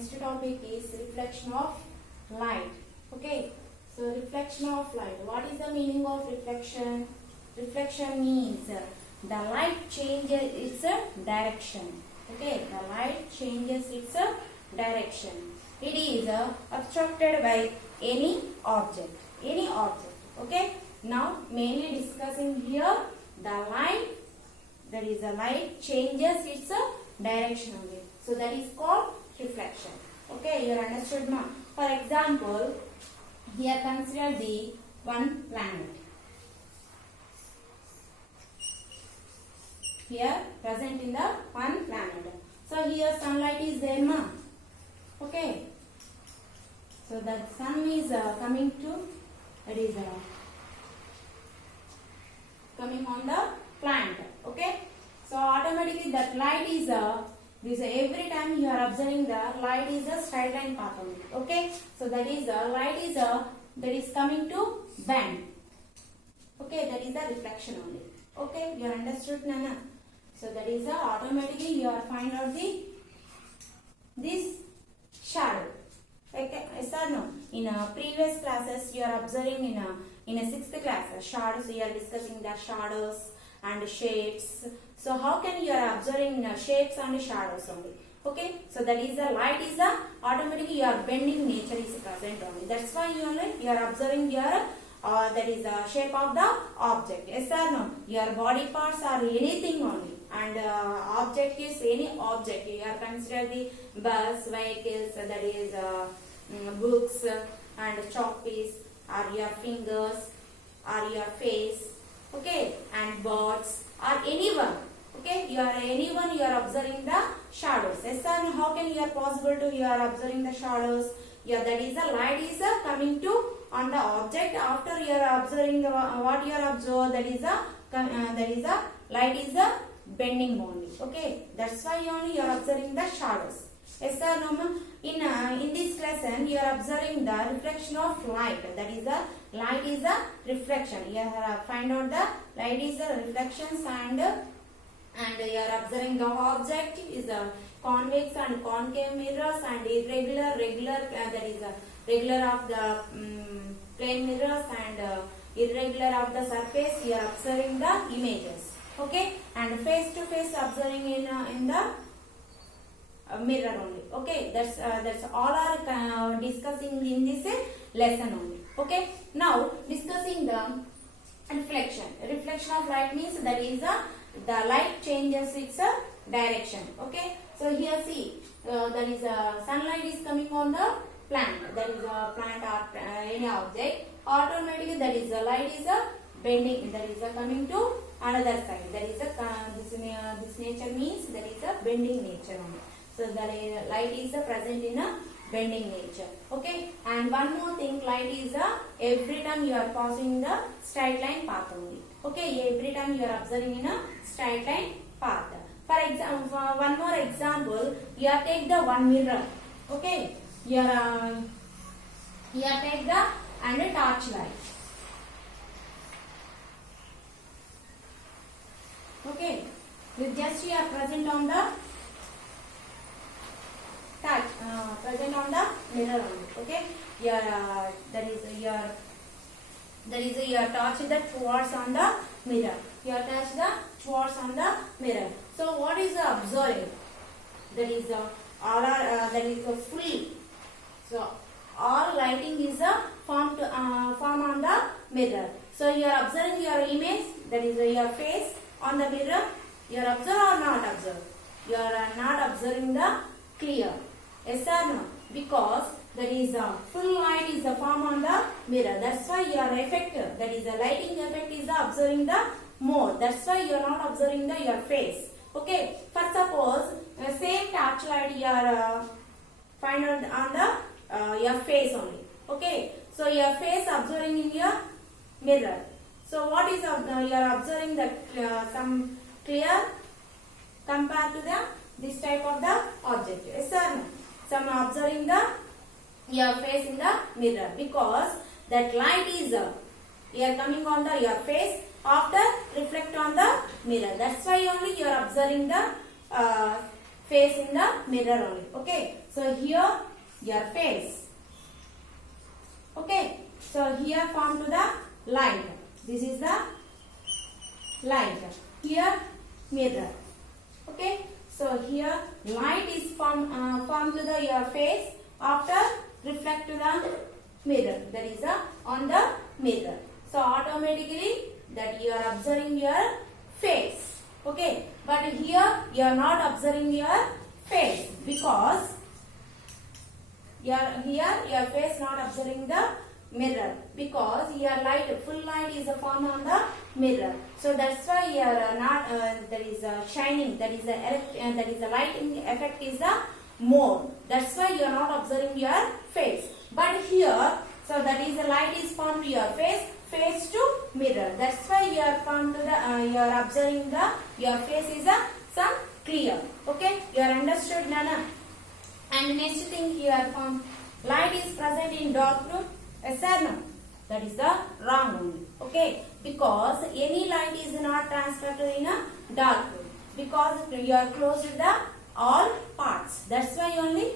next topic is reflection of light. Okay, so reflection of light. What is the meaning of reflection? Reflection means the light changes its direction. Okay, the light changes its direction. It is obstructed by any object. Any object. Okay, now mainly discussing here the light. That is, the light changes its direction only. So that is called reflection. Okay, you understood now. For example, here consider the one planet. Here present in the one planet. So here sunlight is there, ma. Okay. So the sun is coming to, it is coming on the plant. Okay. So automatically that light is this every time you are observing the light is a straight line path only. Okay. So that is light is that is coming to bend. Okay. That is the reflection only. Okay. You understood, Nana? So that is automatically you are find out this shadow. Okay, yes or no? In previous classes you are observing in a 6th class shadows. You are discussing the shadows and shapes. So how can you are observing shapes and shadows only? Okay, so that is the light is automatically your bending nature is present only. That's why you are observing your that is the shape of the object. Yes or no? Your body parts are anything only, and object is any object. You are consider the bus, vehicles, that is books and chalk piece, or your fingers, or your face. Okay, and birds or anyone. Okay, you are anyone. You are observing the shadows. Yes or no? How can you are possible to you are observing the shadows? Yeah, that is the light is coming to on the object. After you are observing the what you are observed, that is the light is bending only. Okay, that's why only you are observing the shadows. Yes sir, no. In this lesson you are observing the reflection of light. That is the light is a reflection. You have find out the light is the reflections, and you are observing the object is a convex and concave mirrors and irregular, regular. That is regular of the plane mirrors and irregular of the surface. You are observing the images. Okay, and face to face observing in the mirror only. Okay, that's all are discussing in this lesson only. Okay, now discussing the reflection. Reflection of light means that is the light changes its direction. Okay, so here see that is sunlight is coming on the plant. That is a plant or any object. Automatically that is the light is bending. That is coming to another side. That is this nature means that is a bending nature only. So the light is present in a bending nature. Okay, and one more thing, light is every time you are passing the straight line path only. Okay, every time you are observing in a straight line path. For example, one more example, you are take the one mirror. Okay, you are take the and a torch light. Okay, with just you are present on the touch, present on the mirror only. Okay, your that is your touch the towards on the mirror. You touch the towards on the mirror. So what is the observing? That is all that is full. So all lighting is form on the mirror. So you are observing your image, that is your face on the mirror. You are observe or not observe? You are not observing the clear. Yes or no? Because that is full light is the form on the mirror. That's why you are effect. That is the lighting effect is the observing the more. That's why you are not observing the your face. Okay. For suppose same torch light you are find out on the your face only. Okay. So your face observing in your mirror. So what is you are observing the some clear compared to the this type of the object. Yes or no? Some observing the your face in the mirror, because that light is you are coming on the your face after reflect on the mirror. That's why only you are observing the face in the mirror only. Okay, so here your face. Okay, so here form to the light. This is the light. Here mirror. Okay, so here light is form to the your face after reflect to the mirror. That is on the mirror. So automatically that you are observing your face. Okay, but here you are not observing your face because here your face not observing the mirror because your light full light is a form on the mirror. So that's why you are not there is a shining, that is a lighting effect is a more. That's why you are not observing your face. But here, so that is the light is formed to your face to mirror. That's why you are formed to the you are observing the your face is a some clear. Okay, you are understood, Nana? And next thing here form light is present in dark room. Yes or no? That is the wrong only. Okay, because any light is not transferred in a dark room because you are closed to the all parts. That's why only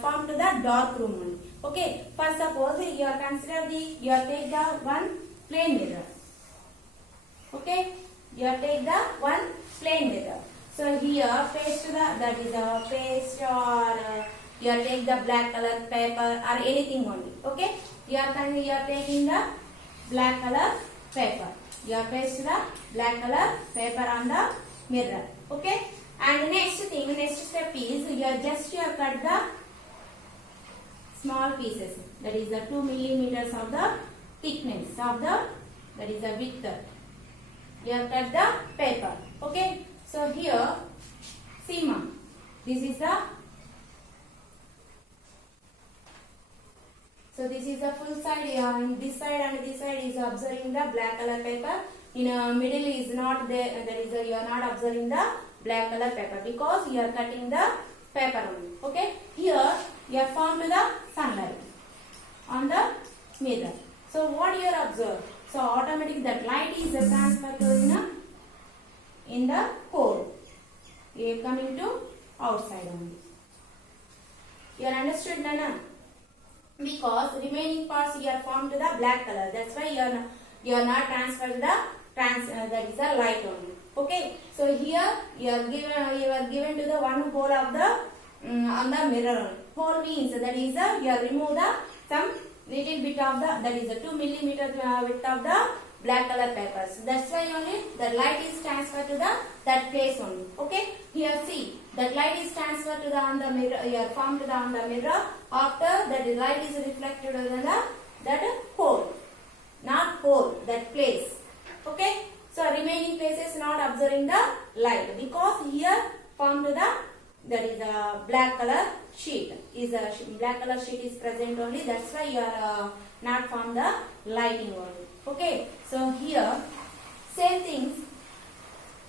form to the dark room only. Okay, for suppose you are consider you are take the one plain mirror. Okay, you are take the one plain mirror. So here paste the that is a paste or you are take the black color paper or anything only. Okay, you are taking the black color paper. You are paste the black color paper on the mirror. Okay, and next step is you are cut the small pieces. That is the 2 millimeters of the thickness of the that is the width. You have cut the paper. Okay, so here see ma, this is the so this is the full side. This side and this side is observing the black color paper. In middle is not there. That is you are not observing the black color paper because you are cutting the paper only. Okay, here you are formed the sunlight on the mirror. So what you are observe? So automatically that light is transferred to in the core. You are coming to outside only. You are understood, Nana? Because remaining parts you are formed to the black color. That's why you are not transferred the that is the light only. Okay. So here you are given to the one hole of the on the mirror. Hole means that is you are remove the some little bit of the that is a 2 millimeter width of the black color papers. That's why only the light is transferred to the that place only. Okay. Here see that light is transferred to the on the mirror. You are formed to the on the mirror. After that light is reflected on the that hole, not hole, that place. Okay. So remaining places not observing the light because here formed to the that is a black color sheet. Is a black color sheet is present only. That's why you are not formed the lighting only. Okay. So here same things.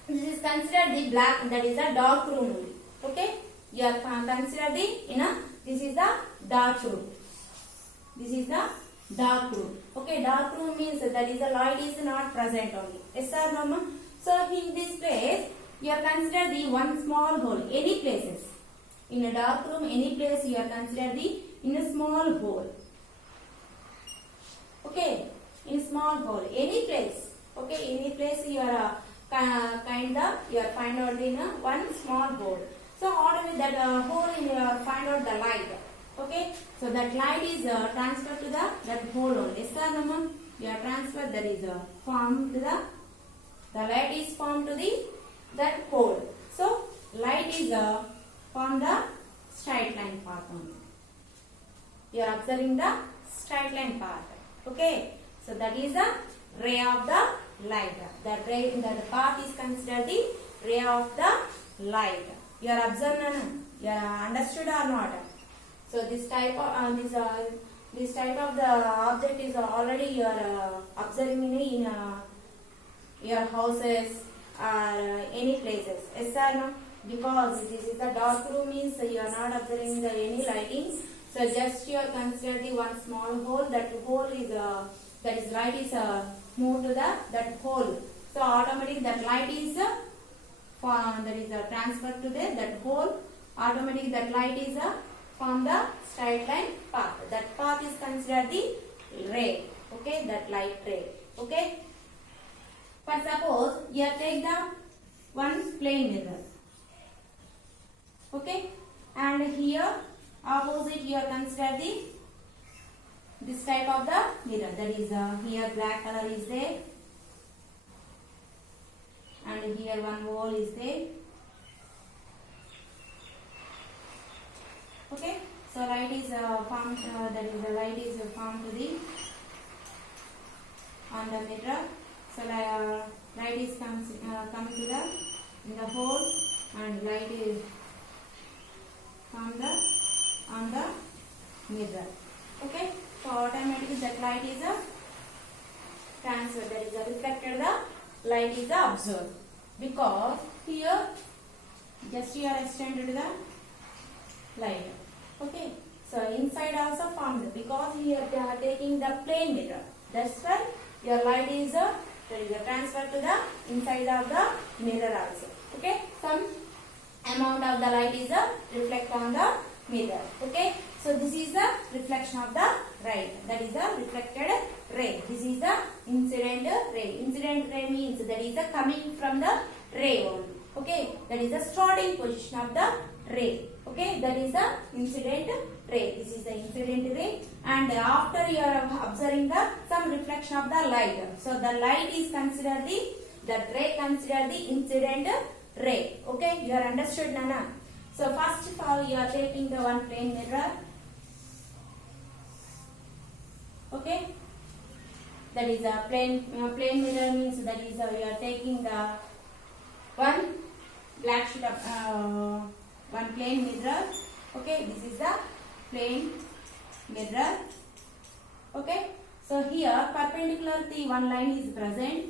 This is considered the black, that is a dark room only. Okay. You are considered the this is the dark room. This is the dark room. Okay, dark room means that is the light is not present only. Yes or no, ma? So in this place you are considered the one small hole. Any places in a dark room, any place you are considered the in a small hole. Okay, in small hole, any place. Okay, any place you are you are find out in a one small hole. So automatically that hole in your find out the light. Okay, so that light is transferred to the that hole only. Yes or no, ma'am? You are transferred, that is formed to the light is formed to the that hole. So light is from the straight line part only. You are observing the straight line part. Okay, so that is the ray of the light. That ray, that part is considered the ray of the light. You are observing, you are understood or not? So this type of this type of the object is already you are observing in your houses or any places. Yes or no? Because this is the dark room, means you are not observing the any lighting. So just you are consider the one small hole. That hole is that is light is moved to that hole. So automatically that light is that is transferred to that hole. automatically that light is from the straight line path. That path is considered the ray. Okay, that light ray. Okay. For suppose here take the one plane mirror. Okay, and here opposite you consider the this type of the mirror. That is here black color is there, and here one hole is there. Okay, so light is formed. That is the light is formed to the on the mirror. So light is come to the in the hole, and light is on the mirror. Okay, so automatically that light is transferred. That is reflected. The light is observed because here just you are extended the light. Okay, so inside also formed because here they are taking the plane mirror. That's why your light is transferred to the inside of the mirror also. Okay, some amount of the light is reflect on the mirror. Okay, so this is the reflection of the light. That is the reflected ray. This is the incident ray. Incident ray means that is the coming from the ray only. Okay, that is the starting position of the ray. Okay, that is the incident ray. This is the incident ray, and after you are observing the some reflection of the light, so the light is considered that ray considered the incident ray. Okay, you are understood, Nana? So first of all, you are taking the one plane mirror. Okay, that is a plane mirror means that is you are taking the one black sheet of one plane mirror. Okay, this is the plane mirror. Okay, so here perpendicularly one line is present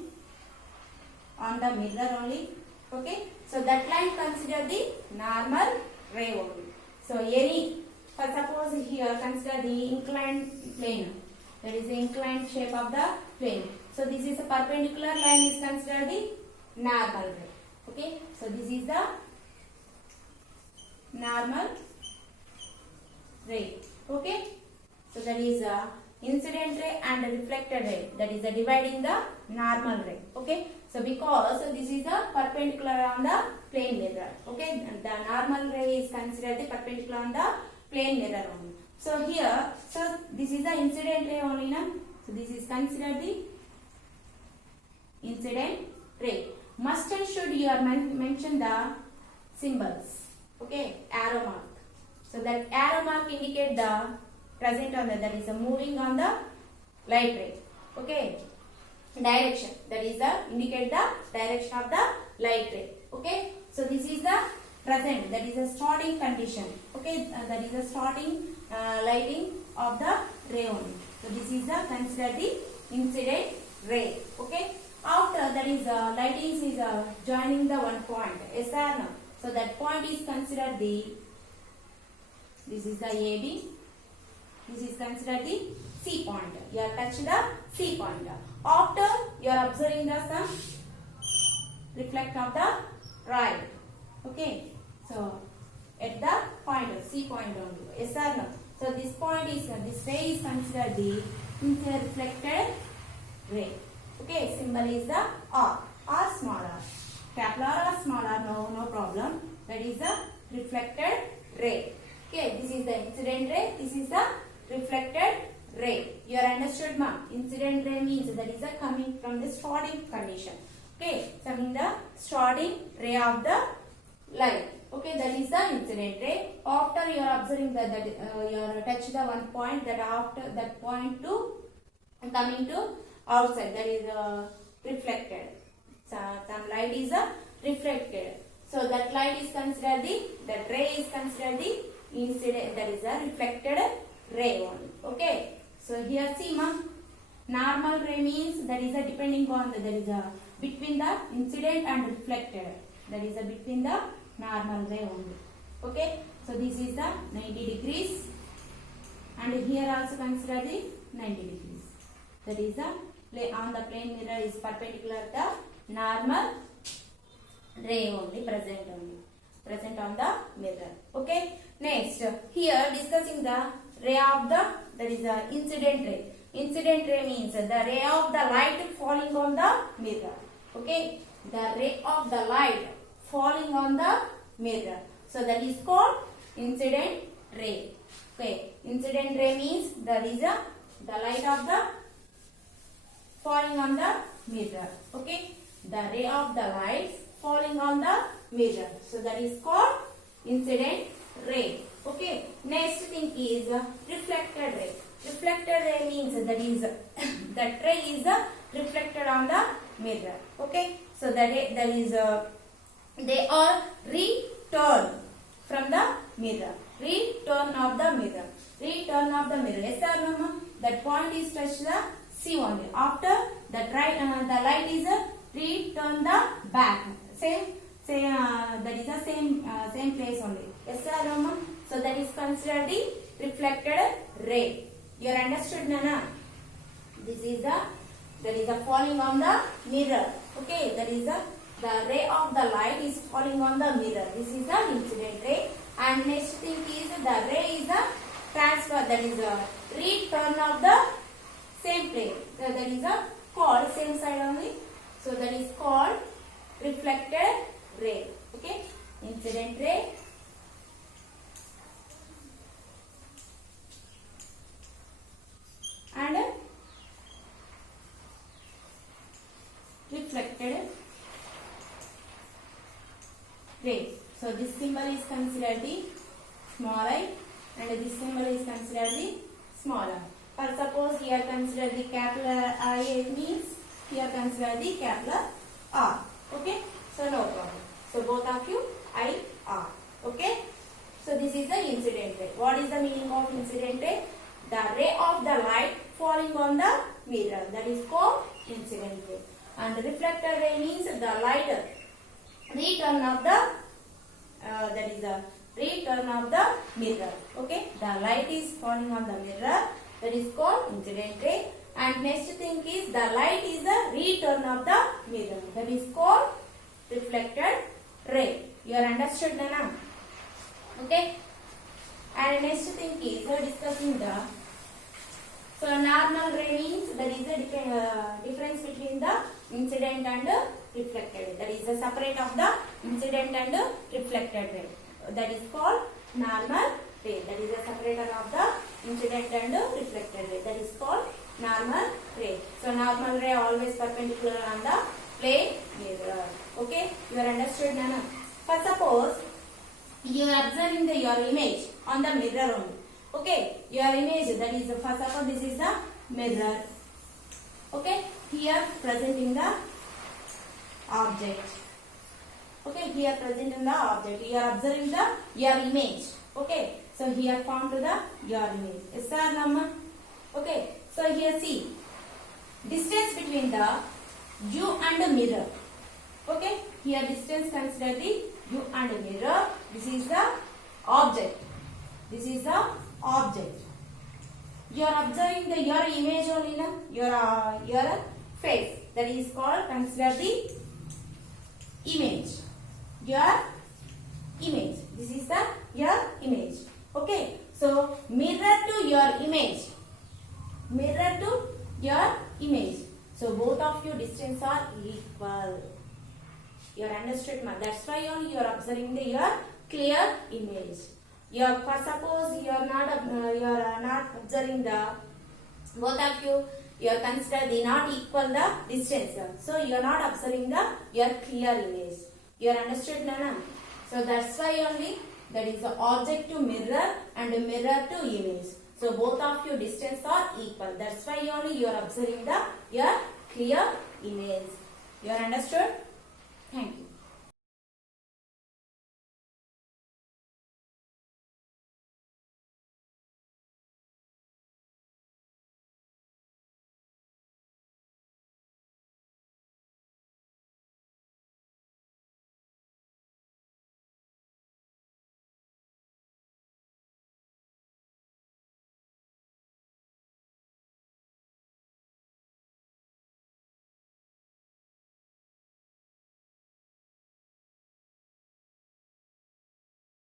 on the mirror only. Okay, so that line consider the normal ray only. So any, for suppose here consider the inclined plane. That is the inclined shape of the plane. So this is a perpendicular line is considered the normal ray. Okay, so this is the normal ray. Okay, so that is incident ray and reflected ray. That is dividing the normal ray. Okay, so because this is the perpendicular on the plane mirror. Okay, the normal ray is considered the perpendicular on the plane mirror only. So here, so this is the incident ray only, na? So this is considered the incident ray. Must and should you are mention the symbols. Okay, arrow mark. So that arrow mark indicate the present on the, that is moving on the light ray. Okay, direction, that is indicate the direction of the light ray. Okay, so this is the present, that is a starting condition. Okay, that is a starting lighting of the ray only. So this is the considered the incident ray. Okay, after that is lighting is joining the one point. Yes or no? So that point is considered the, this is the AB. This is considered the C point. You are touching the C point. After you are observing the some reflect of the right. Okay, so at the point C point only. Yes or no? So this point is this ray is considered the reflected ray. Okay, symbol is the R small r. Capital R or small r, no problem. That is the reflected ray. Okay, this is the incident ray. This is the reflected ray. You are understood, ma? Incident ray means that is coming from the starting condition. Okay, coming the starting ray of the light. Okay, that is the incident ray. After you are observing that you are touch the one point, that after that point to coming to outside, that is reflected. So some light is reflected. So that light is considered the, that ray is considered the incident, that is a reflected ray only. Okay, so here see, ma, normal ray means that is depending on the, that is between the incident and reflected, that is between the normal ray only. Okay, so this is the 90 degrees, and here also consider the 90 degrees. That is on the plane mirror is perpendicular the normal ray only present only. present on the mirror. Okay. Next, here discussing the ray of the, that is the incident ray. Incident ray means the ray of the light falling on the mirror. Okay. The ray of the light falling on the mirror. So that is called incident ray. Okay. Incident ray means that is the light of the falling on the mirror. Okay. The ray of the light falling on the mirror. So that is called incident ray. Okay. Next thing is reflected ray. Reflected ray means that is that ray is reflected on the mirror. Okay. So that is they are returned from the mirror. Return of the mirror. Return of the mirror. Yes or no? That point is touch the C only. After that the light is return the back. That is the same place only. Yes or no? So that is considered the reflected ray. You understood, Nana? This is the falling on the mirror. Okay, that is the ray of the light is falling on the mirror. This is the incident ray. And next thing is the ray is a transfer. That is a return of the same place. That is called same side only. So that is called reflected ray. Okay, incident ray. And reflected ray. So this symbol is considered the small I and this symbol is considered the small I. For suppose here consider the capital I, it means here consider the capital R. Okay. So no problem. So both of you I, R. Okay. So this is the incident ray. What is the meaning of incident ray? The ray of the light falling on the mirror. That is called incident ray. And the reflected ray means the light return of the that is the return of the mirror. Okay. The light is falling on the mirror. That is called incident ray. And next thing is the light is the return of the mirror. That is called reflected ray. You are understood, Nana? Okay. And next thing is discussing the normal ray means that is the difference between the incident and reflected. That is the separate of the incident and reflected ray. That is called normal ray. That is the separator of the incident and reflected ray. That is called normal ray. So normal ray always perpendicular on the plane mirror. Okay, you are understood, Nana? For suppose you are observing your image on the mirror only. Okay, your image, that is for suppose this is the mirror. Okay, here presenting the object. Okay, here presenting the object. You are observing your image. Okay, so here formed your image. Yes or no? Okay, so here see distance between the you and the mirror. Okay, here distance consider the you and the mirror. This is the object. This is the object. You are observing your image only, na? Your face. That is called consider the image. Your image. This is your image. Okay. So mirror to your image. Mirror to your image. So both of you distance are equal. You are understood, ma? That's why only you are observing your clear image. For suppose you are not observing the both of you are consider the not equal the distance. So you are not observing your clear image. You are understood, Nana? So that's why only that is the object to mirror and the mirror to image. So both of you distance are equal. That's why only you are observing your clear image. You are understood? Thank you.